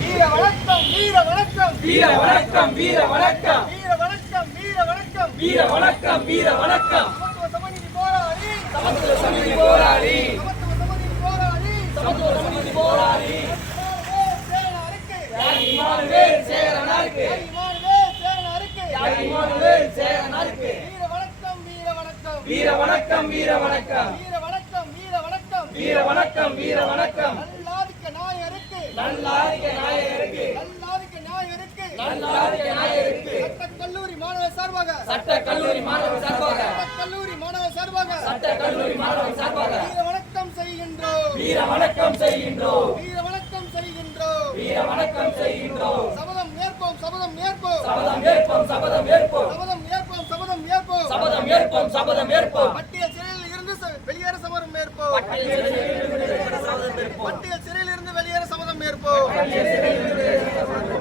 வீர வணக்கம் வீர வணக்கம் வீர வணக்கம் வீர வணக்கம் வீர வணக்கம் வீர வணக்கம் வீர வணக்கம் வீர வணக்கம் சமத்துவ சமணி போராளி சமத்துவ சமணி போராளி சமத்துவ சமணி போராளி இமானுவேல் சேரனாருக்கு இமானுவேல் சேரனாருக்கு வீர வணக்கம் வீர வணக்கம் வீர வணக்கம் வீர வணக்கம் வீர வணக்கம் வீர வணக்கம் வீர வணக்கம் வீர வணக்கம் நல்லாதிக்க நாயருக்கு நல்லாதிக்க நாயகருக்கு நல்லாதிக்க நாயருக்கு நல்லாதிக்க நாயகருக்கு சட்ட கல்லூரி மாணவர் சார்பாக சட்ட கல்லூரி மாணவர் சார்பாக கல்லூரி மாணவர் சார்பாக சட்ட கல்லூரி மாணவர் சார்பாக வீர வணக்கம் செய்கின்றோம் வீர வணக்கம் செய்கின்றோம் வீர வணக்கம் செய்கின்றோம் வீர வணக்கம் செய்கின்றோம் சபதம் ஏற்போம் சபதம் ஏற்போம் சபதம் ஏற்போம் சபதம் ஏற்போம் சபதம் ஏற்போம் சபதம் ஏற்போம் சபதம் ஏற்போம் சபதம் ஏற்போம் பட்டியல் சிறையில் இருந்து வெளியேற சபதம் ஏற்போம் பட்டியல் சிறையில் இருந்து வெளியேற சபதம் ஏற்போம்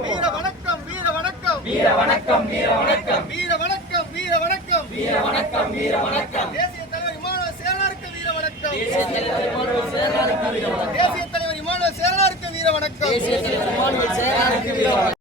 வீர வணக்கம் வீர வணக்கம் வீர வணக்கம் வீர வணக்கம் வீர வணக்கம் வீர வணக்கம் வீர வணக்கம் வீர வணக்கம் தேசிய தலைவர் இமானுவேல் சேரனாருக்கு வீர வணக்கம் தேசிய தலைவர் இமானுவேல் சேரனாருக்கு வீர வணக்கம் தேசிய தலைவர் இமானுவேல் சேரனாருக்கு வீர வணக்கம் தேசிய தலைவர் இமானுவேல் சேரனாருக்கு வீர வணக்கம்.